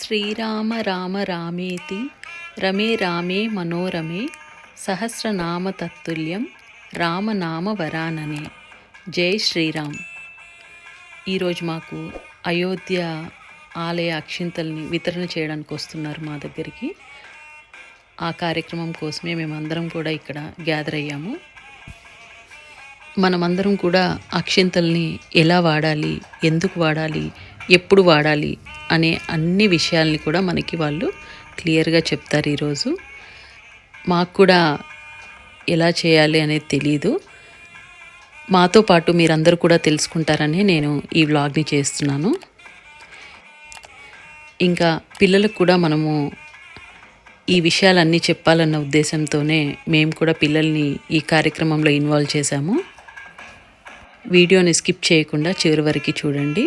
శ్రీరామ రామ రామేతి రమే రామే మనోరమే సహస్రనామ తత్తుల్యం రామనామ వరాననే. జై శ్రీరామ్. ఈరోజు మాకు అయోధ్య ఆలయ అక్షింతల్ని వితరణ చేయడానికి వస్తున్నారు మా దగ్గరికి. ఆ కార్యక్రమం కోసమే మేమందరం కూడా ఇక్కడ గ్యాదర్ అయ్యాము. మనమందరం కూడా అక్షింతల్ని ఎలా వాడాలి, ఎందుకు వాడాలి, ఎప్పుడు వాడాలి అనే అన్ని విషయాల్ని కూడా మనకి వాళ్ళు క్లియర్గా చెప్తారు. ఈరోజు మాకు కూడా ఎలా చేయాలి అనేది తెలియదు. మాతో పాటు మీరందరూ కూడా తెలుసుకుంటారని నేను ఈ వ్లాగ్ని చేస్తున్నాను. ఇంకా పిల్లలకు కూడా మనము ఈ విషయాలన్నీ చెప్పాలన్న ఉద్దేశంతోనే మేము కూడా పిల్లల్ని ఈ కార్యక్రమంలో ఇన్వాల్వ్ చేశాము. వీడియోని స్కిప్ చేయకుండా చివరి వరకు చూడండి.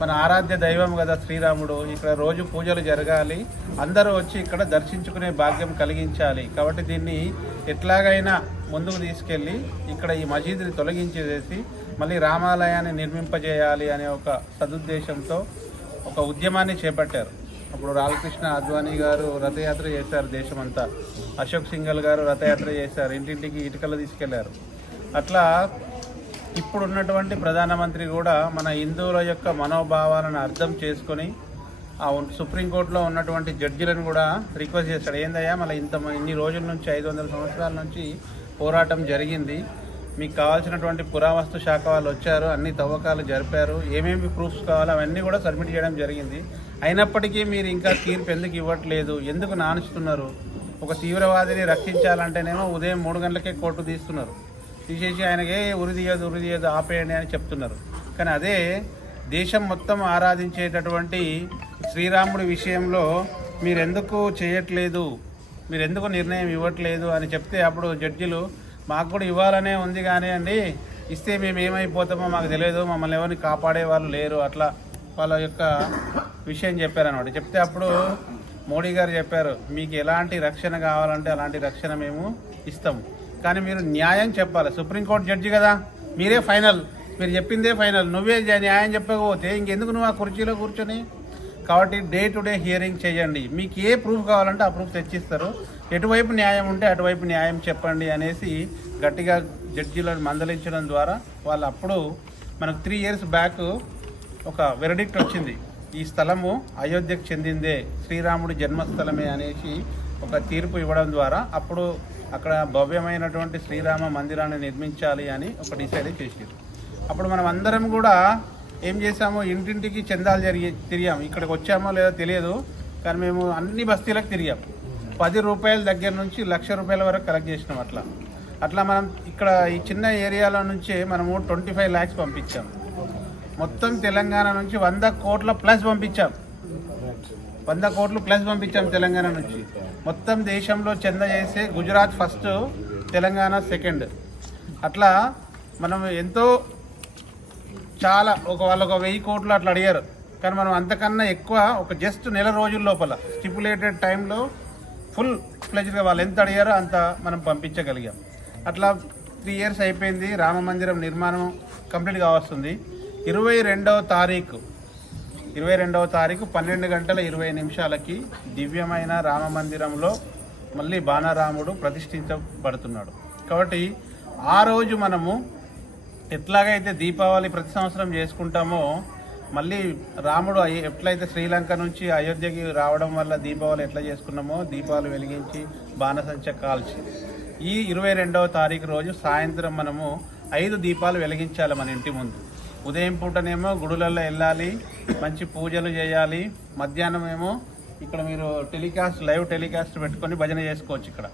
మన ఆరాధ్య దైవం కదా శ్రీరాముడు. ఇక్కడ రోజు పూజలు జరగాలి, అందరూ వచ్చి ఇక్కడ దర్శించుకునే భాగ్యం కలిగించాలి. కాబట్టి దీన్ని ఎట్లాగైనా ముందుకు తీసుకెళ్ళి ఇక్కడ ఈ మసీదుని తొలగించేసి మళ్ళీ రామాలయాన్ని నిర్మింపజేయాలి అనే ఒక సదుద్దేశంతో ఒక ఉద్యమాన్ని చేపట్టారు. అప్పుడు రామకృష్ణ అద్వానీ గారు రథయాత్ర చేశారు దేశమంతా, అశోక్ సింఘల్ గారు రథయాత్ర చేశారు, ఇంటింటికి ఇటుకలు తీసుకెళ్లారు. అట్లా ఇప్పుడున్నటువంటి ప్రధానమంత్రి కూడా మన హిందువుల యొక్క మనోభావాలను అర్థం చేసుకొని ఆ సుప్రీంకోర్టులో ఉన్నటువంటి జడ్జిలను కూడా రిక్వెస్ట్ చేశాడు. ఏందయ్యా మళ్ళీ ఇన్ని రోజుల నుంచి 500 సంవత్సరాల నుంచి పోరాటం జరిగింది, మీకు కావాల్సినటువంటి పురావస్తు శాఖ వాళ్ళు వచ్చారు, అన్ని తవ్వకాలు జరిపారు, ఏమేమి ప్రూఫ్స్ కావాలో అవన్నీ కూడా సబ్మిట్ చేయడం జరిగింది. అయినప్పటికీ మీరు ఇంకా తీర్పు ఎందుకు ఇవ్వట్లేదు, ఎందుకు నానుస్తున్నారు? ఒక తీవ్రవాదిని రక్షించాలంటేనేమో ఉదయం 3 గంటలకే కోర్టు తీస్తున్నారు, తీసేసి ఆయనకే ఉరి తీయదు ఆపేయండి అని చెప్తున్నారు. కానీ అదే దేశం మొత్తం ఆరాధించేటటువంటి శ్రీరాముడి విషయంలో మీరెందుకు చేయట్లేదు, మీరెందుకు నిర్ణయం ఇవ్వట్లేదు అని చెప్తే అప్పుడు జడ్జిలు మాకు కూడా ఇవ్వాలనే ఉంది కానీ అండి, ఇస్తే మేము ఏమైపోతామో మాకు తెలియదు, మమ్మల్ని ఎవరిని కాపాడే వాళ్ళు లేరు, అట్లా వాళ్ళ యొక్క విషయం చెప్పారన్నమాట. చెప్తే అప్పుడు మోడీ గారు చెప్పారు, మీకు ఎలాంటి రక్షణ కావాలంటే అలాంటి రక్షణ మేము ఇస్తాము, కానీ మీరు న్యాయం చెప్పాలి. సుప్రీంకోర్టు జడ్జి కదా, మీరే ఫైనల్, మీరు చెప్పిందే ఫైనల్, నువ్వే న్యాయం చెప్పకపోతే ఇంకెందుకు నువ్వు ఆ కుర్చీలో కూర్చొని? కాబట్టి డే టు డే హియరింగ్ చేయండి, మీకు ఏ ప్రూఫ్ కావాలంటే ఆ ప్రూఫ్ తెచ్చిస్తారు, ఎటువైపు న్యాయం ఉంటే అటువైపు న్యాయం చెప్పండి అనేసి గట్టిగా జడ్జీలను మందలించడం ద్వారా వాళ్ళు అప్పుడు మనకు 3 years బ్యాక్ ఒక వెరడిక్ట్ వచ్చింది, ఈ స్థలము అయోధ్యకు చెందిందే, శ్రీరాముడి జన్మస్థలమే అనేసి ఒక తీర్పు ఇవ్వడం ద్వారా అప్పుడు అక్కడ భవ్యమైనటువంటి శ్రీరామ మందిరాన్ని నిర్మించాలి అని ఒక డిసైడ్ చేసారు. అప్పుడు మనం అందరం కూడా ఏం చేసాము, ఇంటింటికి చందాలు తిరిగాము. ఇక్కడికి వచ్చామో లేదో తెలియదు, కానీ మేము అన్ని బస్తీలకు తిరిగాం. 10 రూపాయల దగ్గర నుంచి 1,00,000 రూపాయల వరకు కలెక్ట్ చేసినాం. అట్లా మనం ఇక్కడ ఈ చిన్న ఏరియాలో నుంచే మనము 25 lakhs పంపించాం. మొత్తం తెలంగాణ నుంచి 100 కోట్ల ప్లస్ పంపించాం, 100 కోట్లు ప్లస్ పంపించాం తెలంగాణ నుంచి. మొత్తం దేశంలో చందా చేసే గుజరాత్ ఫస్ట్, తెలంగాణ సెకండ్. అట్లా మనం ఎంతో చాలా వాళ్ళు ఒక 1000 కోట్లు అట్లా అడిగారు, కానీ మనం అంతకన్నా ఎక్కువ ఒక జస్ట్ నెల రోజుల లోపల స్టిపులేటెడ్ టైంలో ఫుల్ ఫ్లెజ్డ్గా వాళ్ళు ఎంత అడిగారో అంత మనం పంపించగలిగాం. అట్లా 3 years అయిపోయింది, రామ మందిరం నిర్మాణం కంప్లీట్గా వస్తుంది. 22వ తారీఖు 12 గంటల 20 నిమిషాలకి దివ్యమైన రామ మందిరంలో మళ్ళీ బాణరాముడు ప్రతిష్ఠించబడుతున్నాడు. కాబట్టి ఆ రోజు మనము ఎట్లాగైతే దీపావళి ప్రతి సంవత్సరం చేసుకుంటామో, మళ్ళీ రాముడు ఎట్లయితే శ్రీలంక నుంచి అయోధ్యకి రావడం వల్ల దీపావళి ఎట్లా చేసుకున్నామో, దీపాలు వెలిగించి బాణసంచ కాల్చి ఈ 22వ తారీఖు రోజు సాయంత్రం మనము 5 దీపాలు వెలిగించాలి మన ఇంటి ముందు. ఉదయం పూటనేమో గుడులలో వెళ్ళాలి, మంచి పూజలు చేయాలి. మధ్యాహ్నం ఏమో ఇక్కడ మీరు లైవ్ టెలికాస్ట్ పెట్టుకొని భజన చేసుకోవచ్చు. ఇక్కడ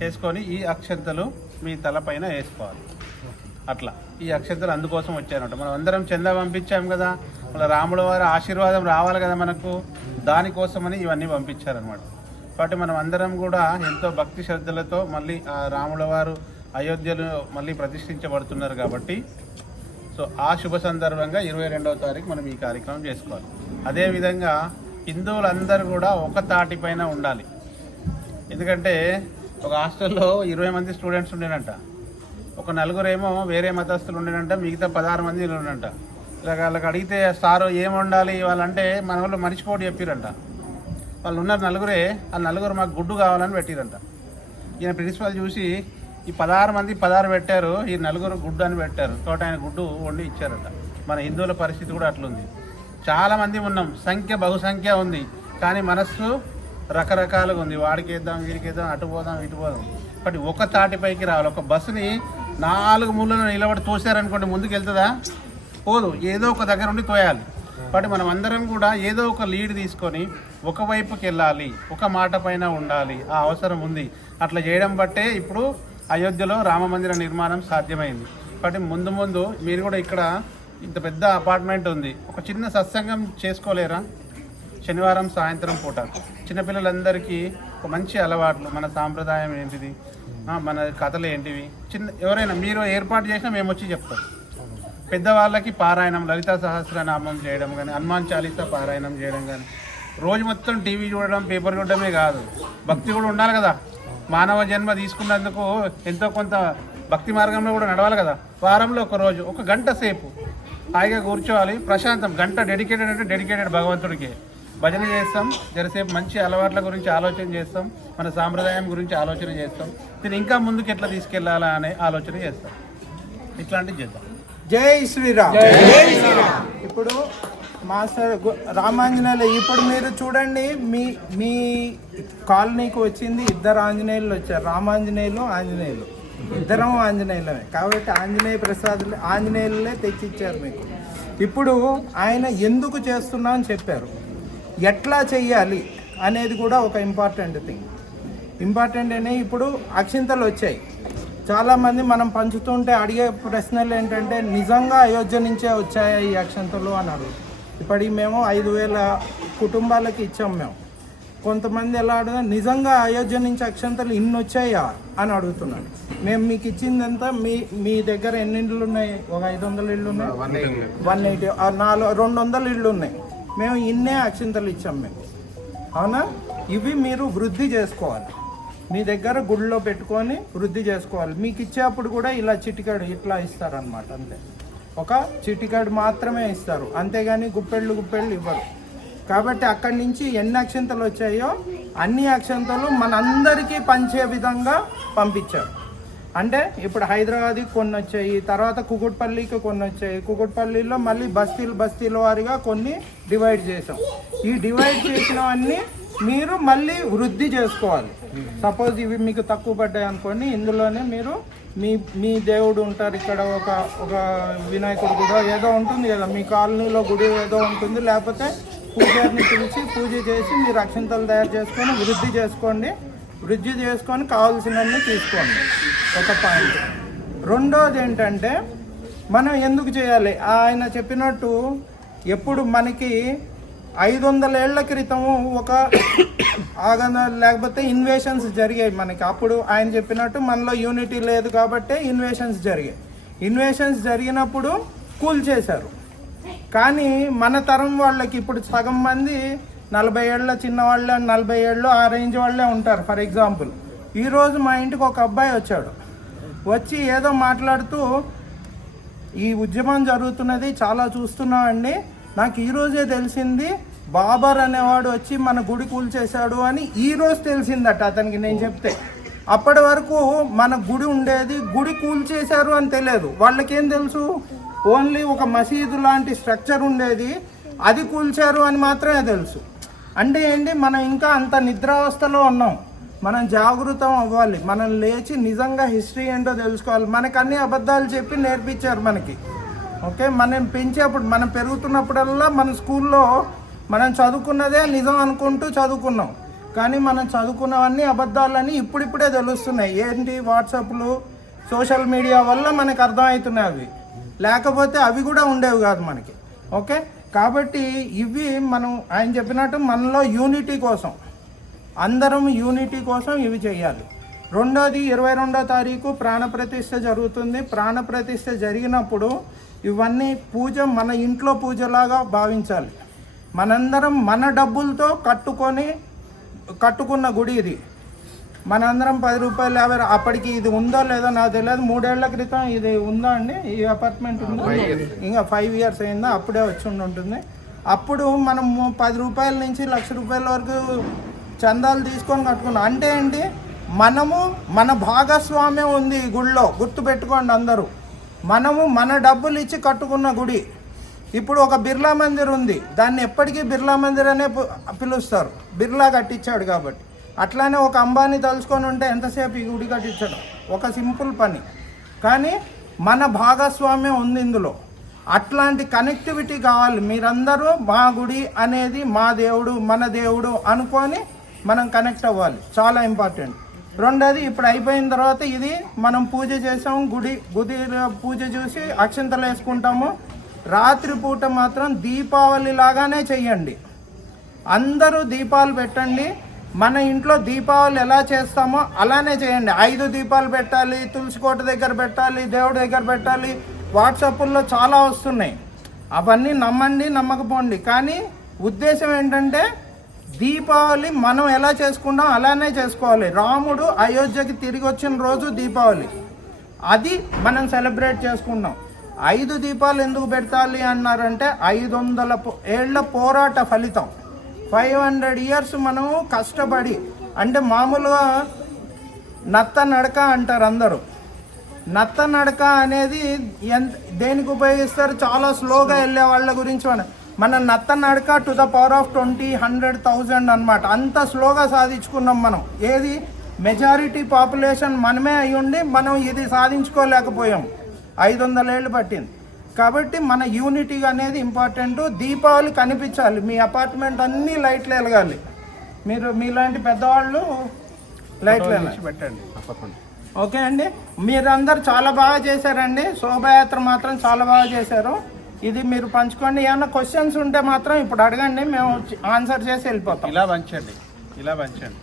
చేసుకొని ఈ అక్షంతలు మీ తలపైన వేసుకోవాలి. అట్లా ఈ అక్షంతలు అందుకోసం వచ్చాయన్నమాట. మనం అందరం చందా పంపించాం కదా, మన రాముల వారి ఆశీర్వాదం రావాలి కదా మనకు, దానికోసమని ఇవన్నీ పంపించారనమాట. కాబట్టి మనం అందరం కూడా ఎంతో భక్తి శ్రద్ధలతో మళ్ళీ ఆ రాముల వారు అయోధ్యలో మళ్ళీ ప్రతిష్ఠించబడుతున్నారు కాబట్టి, సో ఆ శుభ సందర్భంగా 22వ తారీఖు మనం ఈ కార్యక్రమం చేసుకోవాలి. అదేవిధంగా హిందువులందరూ కూడా ఒక తాటిపైన ఉండాలి. ఎందుకంటే ఒక హాస్టల్లో 20 మంది స్టూడెంట్స్ ఉండేనంట, ఒక 4 ఏమో వేరే మతస్థులు ఉండేనంట, మిగతా 16 మంది ఉండేనంట. ఇలా వాళ్ళకి అడిగితే సారు ఏం వండాలి వాళ్ళంటే మన వాళ్ళు మర్చిపోటు చెప్పిరంట. వాళ్ళు ఉన్నారు 4, ఆ 4 మాకు గుడ్డు కావాలని పెట్టిరంట. ఈయన ప్రిన్సిపల్ చూసి ఈ 16 మంది 16 పెట్టారు, ఈ 4 గుడ్డు అని పెట్టారు, కాబట్టి ఆయన గుడ్డు వండి ఇచ్చారట. మన హిందువుల పరిస్థితి కూడా అట్లుంది. చాలామంది ఉన్నాం, సంఖ్య బహుసంఖ్య ఉంది, కానీ మనస్సు రకరకాలుగా ఉంది. వాడికి వేద్దాం, వీడికి వేద్దాం, అటు పోదాం, ఇటు పోదాం. కాబట్టి ఒక తాటిపైకి రావాలి. ఒక బస్సుని 4 మూలను నిలబడి తోసారనుకోండి ముందుకు వెళ్తుందా? పోదు, ఏదో ఒక దగ్గర ఉండి తోయాలి. కాబట్టి మనం అందరం కూడా ఏదో ఒక లీడ్ తీసుకొని ఒకవైపుకి వెళ్ళాలి, ఒక మాట పైన ఉండాలి. ఆ అవసరం ఉంది. అట్లా చేయడం బట్టే ఇప్పుడు అయోధ్యలో రామ మందిర నిర్మాణం సాధ్యమైంది. కాబట్టి ముందు మీరు కూడా ఇక్కడ ఇంత పెద్ద అపార్ట్మెంట్ ఉంది, ఒక చిన్న సత్సంగం చేసుకోలేరా? శనివారం సాయంత్రం పూట చిన్నపిల్లలందరికీ ఒక మంచి అలవాట్లు, మన సాంప్రదాయం ఏంటిది, మన కథలు ఏంటివి, ఎవరైనా మీరు ఏర్పాటు చేసినా మేము వచ్చి చెప్తాం. పెద్దవాళ్ళకి పారాయణం, లలితా సహస్రనామం చేయడం కానీ, హనుమాన్ చాలీసా పారాయణం చేయడం కానీ, రోజు మొత్తం టీవీ చూడడం, పేపర్ చూడడమే కాదు, భక్తి కూడా ఉండాలి కదా. మానవ జన్మ తీసుకున్నందుకు ఎంతో కొంత భక్తి మార్గంలో కూడా నడవాలి కదా. వారంలో ఒక రోజు 1 గంట సేపు హాయిగా కూర్చోవాలి, ప్రశాంతం. గంట డెడికేటెడ్ అంటే డెడికేటెడ్ భగవంతుడికి. భజన చేస్తాం, జరసేపు మంచి అలవాట్ల గురించి ఆలోచన చేస్తాం, మన సాంప్రదాయం గురించి ఆలోచన చేస్తాం, దీన్ని ఇంకా ముందుకు ఎట్లా తీసుకెళ్లాలా అనే ఆలోచన చేస్తాం. ఇట్లాంటివి చేద్దాం. జై శ్రీరామ్. ఇప్పుడు మాస్టర్ రామాంజనేయులు, ఇప్పుడు మీరు చూడండి, మీ కాలనీకి వచ్చింది 2 ఆంజనేయులు వచ్చారు. రామాంజనేయులు, ఆంజనేయులు, ఇద్దరం ఆంజనేయులమే. కాబట్టి ఆంజనేయ ప్రసాదులు ఆంజనేయులే తెచ్చిచ్చారు మీకు. ఇప్పుడు ఆయన ఎందుకు చేస్తున్నా అని చెప్పారు, ఎట్లా చెయ్యాలి అనేది కూడా ఒక ఇంపార్టెంట్ థింగ్. ఇంపార్టెంట్ అనే ఇప్పుడు అక్షింతలు వచ్చాయి. చాలామంది మనం పంచుతుంటే అడిగే ప్రశ్నలు ఏంటంటే, నిజంగా అయోధ్య నుంచే వచ్చాయా ఈ అక్షంతలు అని అడుగు. ఇప్పటికి మేము 5,000 కుటుంబాలకి ఇచ్చాం మేము. కొంతమంది ఎలా అడుగుతారు, నిజంగా అయోధ్య నుంచి అక్షంతలు ఇన్ని వచ్చాయా అని అడుగుతున్నాడు. మేము మీకు ఇచ్చిందంతా మీ దగ్గర ఎన్ని ఇళ్ళు ఉన్నాయి? ఒక 500 ఇళ్ళు ఉన్నాయి, 180, 200 ఇళ్ళు ఉన్నాయి. మేము ఇన్నే అక్షంతలు ఇచ్చాం మేము. అవునా? ఇవి మీరు వృద్ధి చేసుకోవాలి, మీ దగ్గర గుడిలో పెట్టుకొని వృద్ధి చేసుకోవాలి. మీకు ఇచ్చేప్పుడు కూడా ఇలా చిటికాడు ఇట్లా ఇస్తారనమాట, అంతే. ఒక చిటికాడు మాత్రమే ఇస్తారు, అంతేగాని గుప్పెళ్ళు ఇవ్వరు. కాబట్టి అక్కడి నుంచి ఎన్ని అక్షంతలు వచ్చాయో అన్ని అక్షంతలు మనందరికీ పంచే విధంగా పంపించారు. అంటే ఇప్పుడు హైదరాబాద్కి కొన్ని వచ్చాయి, తర్వాత కుకుట్పల్లికి కొన్ని వచ్చాయి, కుకుట్పల్లిలో మళ్ళీ బస్తీల వారిగా కొన్ని డివైడ్ చేసాం. ఈ డివైడ్ చేసినవన్నీ మీరు మళ్ళీ వృద్ధి చేసుకోవాలి. సపోజ్ ఇవి మీకు తక్కువ పడ్డాయి అనుకోండి, ఇందులోనే మీరు మీ దేవుడు ఉంటారు ఇక్కడ, ఒక వినాయకుడు గుడి ఏదో ఉంటుంది కదా, మీ కాలనీలో గుడి ఏదో ఉంటుంది, లేకపోతే పూజారిని పిలిచి పూజ చేసి మీరు అక్షంతలు తయారు చేసుకొని వృద్ధి చేసుకొని కావాల్సినవన్నీ తీసుకోండి. ఒక పాయింట్. రెండోది ఏంటంటే, మనం ఎందుకు చేయాలి? ఆయన చెప్పినట్టు ఎప్పుడు మనకి 500 ఏళ్ల క్రితము ఒక లేకపోతే ఇన్వేషన్స్ జరిగాయి మనకి. అప్పుడు ఆయన చెప్పినట్టు మనలో యూనిటీ లేదు కాబట్టి ఇన్వేషన్స్ జరిగాయి. ఇన్వేషన్స్ జరిగినప్పుడు కూల్చేశారు. కానీ మన తరం వాళ్ళకి ఇప్పుడు సగం మంది 40 ఏళ్ళ చిన్నవాళ్ళే, 40 ఏళ్ళు ఆ రేంజ్ వాళ్ళే ఉంటారు. ఫర్ ఎగ్జాంపుల్, ఈరోజు మా ఇంటికి ఒక అబ్బాయి వచ్చి ఏదో మాట్లాడుతూ, ఈ ఉద్యమం జరుగుతున్నది చాలా చూస్తున్నామండి, నాకు ఈరోజే తెలిసింది బాబర్ అనేవాడు వచ్చి మన గుడి కూల్చేశాడు అని ఈరోజు తెలిసిందట అతనికి నేను చెప్తే. అప్పటి వరకు మన గుడి ఉండేది, గుడి కూల్చేశారు అని తెలియదు. వాళ్ళకేం తెలుసు? ఓన్లీ ఒక మసీదు లాంటి స్ట్రక్చర్ ఉండేది, అది కూల్చారు అని మాత్రమే తెలుసు. అంటే ఏంటి, మనం ఇంకా అంత నిద్రావస్థలో ఉన్నాం. మనం జాగృతం అవ్వాలి, మనం లేచి నిజంగా హిస్టరీ ఏంటో తెలుసుకోవాలి. మనకు అన్ని అబద్ధాలు చెప్పి నేర్పించారు మనకి. ఓకే, మనం పెంచేప్పుడు, మనం పెరుగుతున్నప్పుడల్లా మన స్కూల్లో మనం చదువుకున్నదే నిజం అనుకుంటూ చదువుకున్నాం. కానీ మనం చదువుకున్నవన్నీ అబద్ధాలని ఇప్పుడిప్పుడే తెలుస్తున్నాయి. ఏంటి, వాట్సాప్లు, సోషల్ మీడియా వల్ల మనకు అర్థమవుతున్నాయి. అవి లేకపోతే అవి కూడా ఉండేవి కాదు మనకి. ఓకే, కాబట్టి ఇవి మనం ఆయన చెప్పినట్టు మనలో యూనిటీ కోసం, అందరం యూనిటీ కోసం ఇవి చేయాలి. రెండోది, 22వ తారీఖు ప్రాణప్రతిష్ఠ జరుగుతుంది. ప్రాణప్రతిష్ఠ జరిగినప్పుడు ఇవన్నీ పూజ మన ఇంట్లో పూజలాగా భావించాలి. మనందరం మన డబ్బులతో కట్టుకున్న గుడి ఇది. మనందరం 10 రూపాయలు 50, అప్పటికి ఇది ఉందో లేదో నాకు తెలియదు. 3 ఏళ్ల క్రితం ఇది ఉందా అండి? ఈ అపార్ట్మెంట్ ఉందా? ఇంకా 5 ఇయర్స్ అయిందా? అప్పుడే వచ్చి ఉంటుంది. అప్పుడు మనం 10 రూపాయల నుంచి 1,00,000 రూపాయల వరకు చందాలు తీసుకొని కట్టుకున్నాం. అంటే ఏంటి, మనము మన భాగస్వామ్యం ఉంది ఈ గుడిలో. గుర్తుపెట్టుకోండి అందరూ, మనము మన డబ్బులు ఇచ్చి కట్టుకున్న గుడి. ఇప్పుడు ఒక బిర్లా మందిర్ ఉంది, దాన్ని ఎప్పటికీ బిర్లా మందిర్ అనే పిలుస్తారు, బిర్లా కట్టించాడు కాబట్టి. అట్లానే ఒక అంబానీ తలుచుకొని ఉంటే ఎంతసేపు ఈ గుడి కట్టించడం, ఒక సింపుల్ పని. కానీ మన భాగస్వామ్యం ఉంది ఇందులో. అట్లాంటి కనెక్టివిటీ కావాలి. మీరందరూ మా గుడి అనేది మా దేవుడు, మన దేవుడు అనుకొని మనం కనెక్ట్ అవ్వాలి, చాలా ఇంపార్టెంట్. రెండోది, ఇప్పుడు అయిపోయిన తర్వాత ఇది మనం పూజ చేసాము, గుడి పూజ చూసి అక్షంతలు వేసుకుంటాము. రాత్రిపూట మాత్రం దీపావళి లాగానే చెయ్యండి. అందరూ దీపాలు పెట్టండి. మన ఇంట్లో దీపావళి ఎలా చేస్తామో అలానే చేయండి. 5 దీపాలు పెట్టాలి, తులసి కోట దగ్గర పెట్టాలి, దేవుడి దగ్గర పెట్టాలి, వాట్సాప్లో చాలా వస్తున్నాయి. అవన్నీ నమ్మండి, నమ్మకపోండి. కానీ ఉద్దేశం ఏంటంటే దీపావళి మనం ఎలా చేసుకుంటాం అలానే చేసుకోవాలి. రాముడు అయోధ్యకి తిరిగి వచ్చిన రోజు దీపావళి, అది మనం సెలబ్రేట్ చేసుకుంటాం. 5 దీపాలు ఎందుకు పెట్టాలి అన్నారంటే 500 ఏళ్ల పోరాట ఫలితం. 500 ఇయర్స్ మనం కష్టపడి, అంటే మామూలుగా నత్త నడక అంటారు అందరూ. నత్త నడక అనేది దేనికి ఉపయోగిస్తారు? చాలా స్లోగా వెళ్ళే వాళ్ళ గురించి మన నత్త నడక టు ద పవర్ ఆఫ్ 20, 100,000 అనమాట. అంత స్లోగా సాధించుకున్నాం మనం. ఏది? మెజారిటీ పాపులేషన్ మనమే అయ్యుండి మనం ఇది సాధించుకోలేకపోయాం. 500 ఏళ్ళు పట్టింది. కాబట్టి మన యూనిటీ అనేది ఇంపార్టెంట్. దీపావళి కనిపించాలి, మీ అపార్ట్మెంట్ అన్నీ లైట్లు వెలగాలి. మీరు మీలాంటి పెద్దవాళ్ళు లైట్లు పెట్టండి. ఓకే అండి, మీరందరూ చాలా బాగా చేశారండి. శోభాయాత్ర మాత్రం చాలా బాగా చేశారు. ఇది మీరు పంచుకోండి. ఏమన్నా క్వశ్చన్స్ ఉంటే మాత్రం ఇప్పుడు అడగండి, మేము ఆన్సర్ చేసి వెళ్ళిపోతాం. ఇలా పంచండి, ఇలా పంచండి.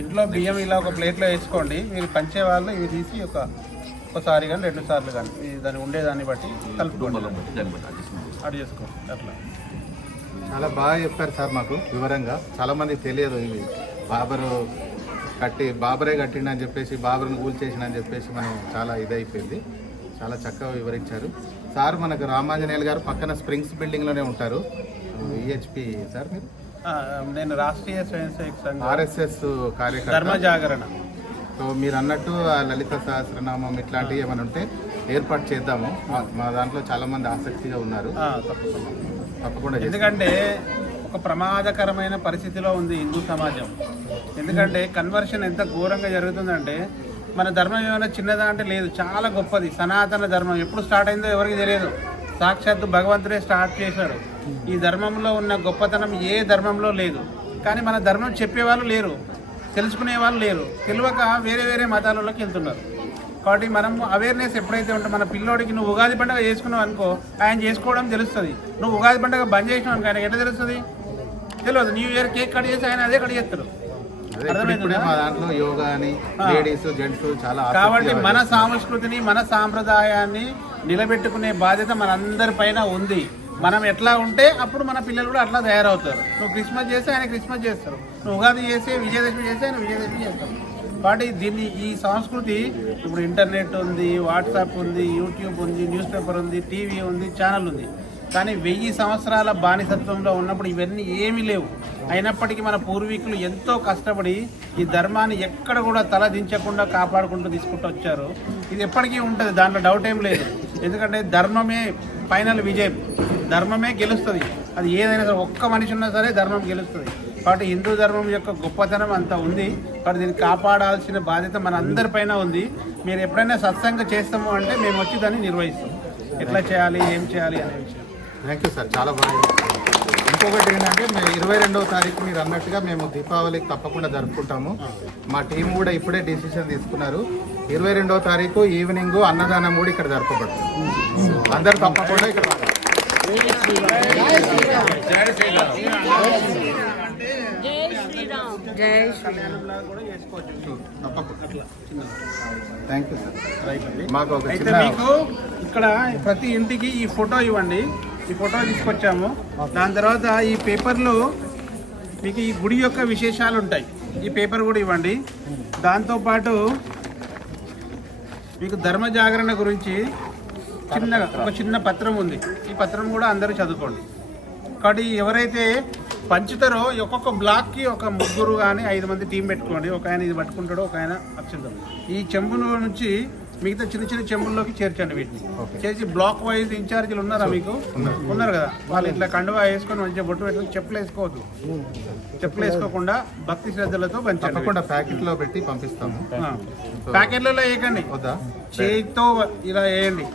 ఇంట్లో బియ్యం ఇలా ఒక ప్లేట్లో వేసుకోండి. మీరు పంచే వాళ్ళు ఇవి తీసి ఒకసారి కానీ 2 సార్లు కానీ దాన్ని ఉండేదాన్ని బట్టి కలుపుకోండి, అటు చేసుకోండి. అట్లా చాలా బాగా చెప్పారు సార్, మాకు వివరంగా. చాలామంది తెలియదు ఇవి బాబరే కట్టిండని చెప్పేసి, బాబర్ని కూల్చేసిండని చెప్పేసి మనం చాలా ఇదైపోయింది. చాలా చక్కగా వివరించారు సార్. మనకు రామాంజనేయులు గారు పక్కన స్ప్రింగ్స్ బిల్డింగ్లోనే ఉంటారు. ఈహెచ్పి సార్ మీరు? నేను రాష్ట్రీయ స్వయం సేవక్ సంఘం ఆర్ఎస్ఎస్ కార్యకర్త, ధర్మ జాగరణ. సో మీరు అన్నట్టు ఆ లలిత సహస్రనామం ఇట్లాంటివి ఏమైనా ఉంటే ఏర్పాటు చేద్దాము. మా దాంట్లో చాలామంది ఆసక్తిగా ఉన్నారు. తప్పకుండా. ఎందుకంటే ఒక ప్రమాదకరమైన పరిస్థితిలో ఉంది హిందూ సమాజం. ఎందుకంటే కన్వర్షన్ ఎంత ఘోరంగా జరుగుతుందంటే, మన ధర్మం ఏమైనా చిన్నదా అంటే లేదు, చాలా గొప్పది. సనాతన ధర్మం ఎప్పుడు స్టార్ట్ అయిందో ఎవరికి తెలియదు. సాక్షాత్తు భగవంతుడే స్టార్ట్ చేశాడు. ఈ ధర్మంలో ఉన్న గొప్పతనం ఏ ధర్మంలో లేదు. కానీ మన ధర్మం చెప్పేవాళ్ళు లేరు, తెలుసుకునే వాళ్ళు లేరు. తెలియక వేరే వేరే మతాలలోకి వెళ్తున్నారు. కాబట్టి మనం అవేర్నెస్ ఎప్పుడైతే ఉంటే, మన పిల్లోడికి నువ్వు ఉగాది పండుగ చేసుకున్నావు అనుకో, ఆయన చేసుకోవడం తెలుస్తుంది. నువ్వు ఉగాది పండుగ బంద్ చేసినావు అనుకో, ఆయనకి ఎట్లా తెలుస్తుంది? తెలియదు. న్యూ ఇయర్ కేక్ కట్ చేసి ఆయన అదే కట్ చేస్తారు. కాబట్టి మన సంస్కృతిని, మన సాంప్రదాయాన్ని నిలబెట్టుకునే బాధ్యత మనందరి పైన ఉంది. మనం ఎట్లా ఉంటే అప్పుడు మన పిల్లలు కూడా అట్లా తయారవుతారు. నువ్వు క్రిస్మస్ చేస్తే ఆయన క్రిస్మస్ చేస్తారు, నువ్వు ఉగాది చేస్తే విజయదశమి చేస్తే ఆయన విజయదశమి చేస్తారు. కాబట్టి ఈ సంస్కృతి ఇప్పుడు ఇంటర్నెట్ ఉంది, వాట్సాప్ ఉంది, యూట్యూబ్ ఉంది, న్యూస్ పేపర్ ఉంది, టీవీ ఉంది, ఛానల్ ఉంది. కానీ 1000 సంవత్సరాల బానిసత్వంలో ఉన్నప్పుడు ఇవన్నీ ఏమీ లేవు. అయినప్పటికీ మన పూర్వీకులు ఎంతో కష్టపడి ఈ ధర్మాన్ని ఎక్కడ కూడా తల దించకుండా కాపాడుకుంటూ తీసుకుంటూ వచ్చారు. ఇది ఎప్పటికీ ఉంటుంది, దాంట్లో డౌట్ ఏం లేదు. ఎందుకంటే ధర్మమే ఫైనల్ విజయం, ధర్మమే గెలుస్తుంది. అది ఏదైనా సరే, ఒక్క మనిషి ఉన్నా సరే ధర్మం గెలుస్తుంది. కాబట్టి హిందూ ధర్మం యొక్క గొప్పతనం అంత ఉంది. కాబట్టి దీన్ని కాపాడాల్సిన బాధ్యత మన అందరిపైన ఉంది. మీరు ఎప్పుడైనా సత్సంగం చేస్తాము అంటే మేము వచ్చి దాన్ని నిర్వహిస్తాం. ఎట్లా చేయాలి, ఏం చేయాలి అనే విషయం. థ్యాంక్ యూ సార్, చాలా బాగా. ఇంకొకటి ఏంటంటే, మేము 22వ తారీఖు మీరు అన్నట్టుగా మేము దీపావళికి తప్పకుండా జరుపుకుంటాము. మా టీం కూడా ఇప్పుడే డిసిషన్ తీసుకున్నారు. 22వ తారీఖు ఈవినింగ్ అన్నదానం కూడా ఇక్కడ జరపబడుతుంది. అందరు తప్పకుండా ఇక్కడ థ్యాంక్ యూ సార్. మాకు ఒక అయితే మీకు ఇక్కడ ప్రతి ఇంటికి ఈ ఫోటో ఇవ్వండి. ఈ ఫోటో తీసుకొచ్చాము. దాని తర్వాత ఈ పేపర్లో మీకు ఈ గుడి యొక్క విశేషాలు ఉంటాయి. ఈ పేపర్ కూడా ఇవ్వండి. దాంతోపాటు మీకు ధర్మ జాగరణ గురించి ఒక చిన్న పత్రం ఉంది. ఈ పత్రం కూడా అందరూ చదువుకోండి. కాబట్టి ఎవరైతే పంచుతారో ఒక్కొక్క బ్లాక్కి ఒక 3 కానీ 5 మంది టీం పెట్టుకోండి. ఒక ఆయన ఇది పట్టుకుంటాడో, ఒక ఆయన అక్షంతలు. ఈ చెంబుల నుంచి మిగతా చిన్న చిన్న చెంబుల్లోకి చేర్చండి. వీటిని చేసి బ్లాక్ వైజ్ ఇన్ఛార్జీలు ఉన్నారా మీకు? ఉన్నారు కదా, వాళ్ళు ఇట్లా కండువా వేసుకొని మంచిగా బొట్టు పెట్టుకొని చెప్పులు వేసుకోవద్దు. చెప్పులు వేసుకోకుండా భక్తి శ్రద్ధలతో పంచండి. ప్యాకెట్లో పెట్టి పంపిస్తాము. ప్యాకెట్లలో వేయకండి, చేతితో ఇలా వేయండి.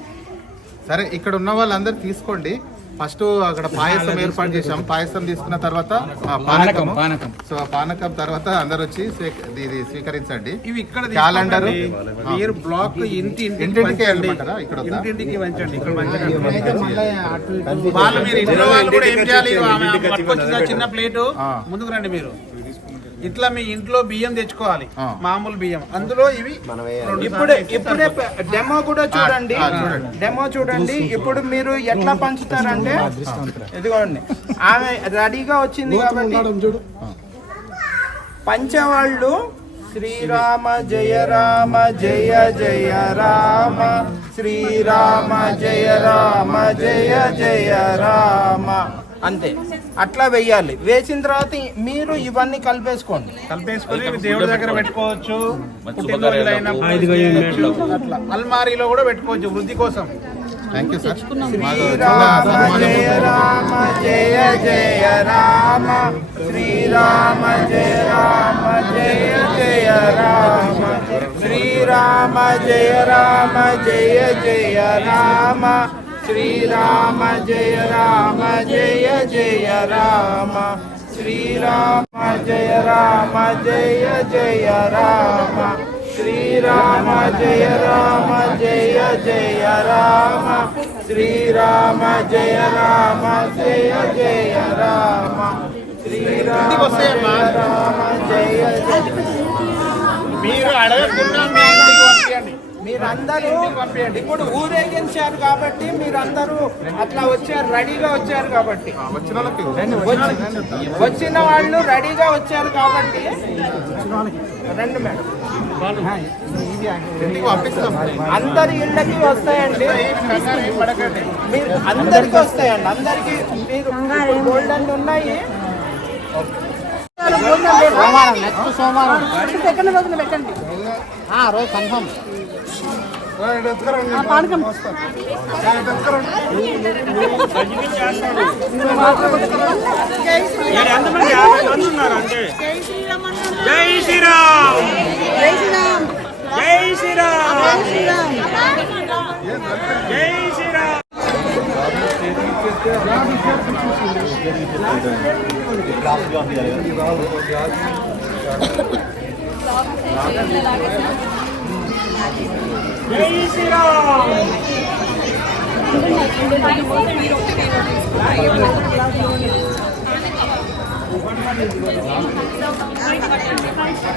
సరే, ఇక్కడ ఉన్న వాళ్ళందరూ తీసుకోండి. ఫస్ట్ అక్కడ పాయసం ఏర్పాటు చేసాం. పాయసం తీసుకున్న తర్వాత పానకం. సో ఆ పానకం తర్వాత అందరు వచ్చి ఇది స్వీకరించండి. ఇవి ఇక్కడ క్యాలెండర్ మీరు బ్లాక్ ఇంటింటికి వంచండి. వాళ్ళు మీరు ఇంట్లో వాళ్ళు కూడా ఏం చేయాలి? చిన్న ప్లేటు ముందుకు రండి. మీరు ఇట్లా మీ ఇంట్లో బియ్యం తెచ్చుకోవాలి, ఆ. మామూలు బియ్యం. అందులో ఇవి ఇప్పుడే డెమో కూడా చూడండి. డెమో చూడండి. ఇప్పుడు మీరు ఎట్లా పంచుతారంటే ఇదిగోండి, ఆమె రెడీగా వచ్చింది కాబట్టి పంచేవాళ్ళు శ్రీరామ జయ రామ జయ జయ రామ, శ్రీరామ జయ రామ జయ జయ రామ, అంతే. అట్లా వేయాలి. వేసిన తర్వాత మీరు ఇవన్నీ కలిపేసుకోండి. కలిపేసుకొని ఇవి దేవుడి దగ్గర పెట్టుకోవచ్చు, పుట్టినరోజులైనప్పుడు అట్లా అల్మారీలో కూడా పెట్టుకోవచ్చు వృద్ధి కోసం. Thank you sir. శ్రీరామ జయ రామ జయ జయ రామ, శ్రీరామ జయ రామ జయ జయ రామ, శ్రీరామ జయ రామ జయ జయ రామ, శ్రీరామ జయ రామ జయ జయ రామ, శ్రీరామ జయ రామ జయ జయ రామ, శ్రీరామ జయ రామ జయ జయ రామ, శ్రీరామ జయ రామ జయ జయ రామ, శ్రీరామ జయ రామ జయ జయ. మీరు అడగకుండా మీ ఇంటికి పంపించండి. మీరందరూ ఇప్పుడు ఊరేగించారు కాబట్టి మీరందరూ అట్లా వచ్చారు, రెడీగా వచ్చారు కాబట్టి, వచ్చిన వాళ్ళకి వచ్చిన వాళ్ళు రెడీగా వచ్చారు కాబట్టి రండి మేడం. ఇంటికి పంపిస్తాం. అందరి ఇళ్ళకి వస్తాయండి, మీరు అందరికి వస్తాయండి. అందరికి మీరు గోల్డెన్ ఉన్నాయి. సెకండ్ రోజున పెట్టండి, రోజు కన్ఫర్మ్. పానకం జై శ్రీరామ్, జై శ్రీరామ్, జై శ్రీరామ్, జై శ్రీరామ్. జై శ్రీరామ్.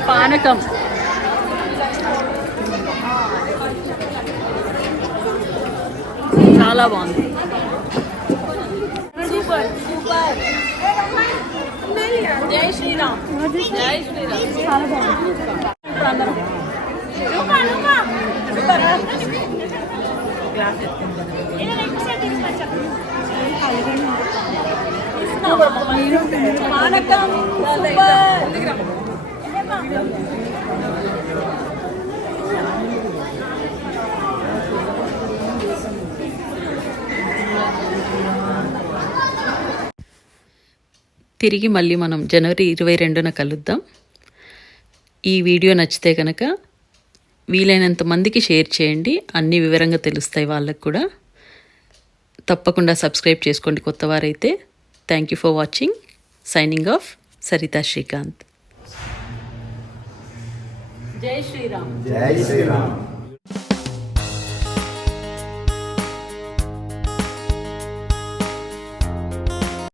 పానకం చాలా బాగుంది. Super super. జై శ్రీరామ్, జై శ్రీరామ్. చాలా బాగుంది. పానకం సూపర్. తిరిగి మళ్ళీ మనం జనవరి 22న కలుద్దాం. ఈ వీడియో నచ్చితే కనుక వీలైనంత మందికి షేర్ చేయండి, అన్ని వివరంగా తెలుస్తాయి వాళ్ళకు కూడా. తప్పకుండా సబ్స్క్రైబ్ చేసుకోండి కొత్త వారైతే. Thank you for watching. Signing off, Saritha Srikanth. Jai Sriram. జై శ్రీరామ్.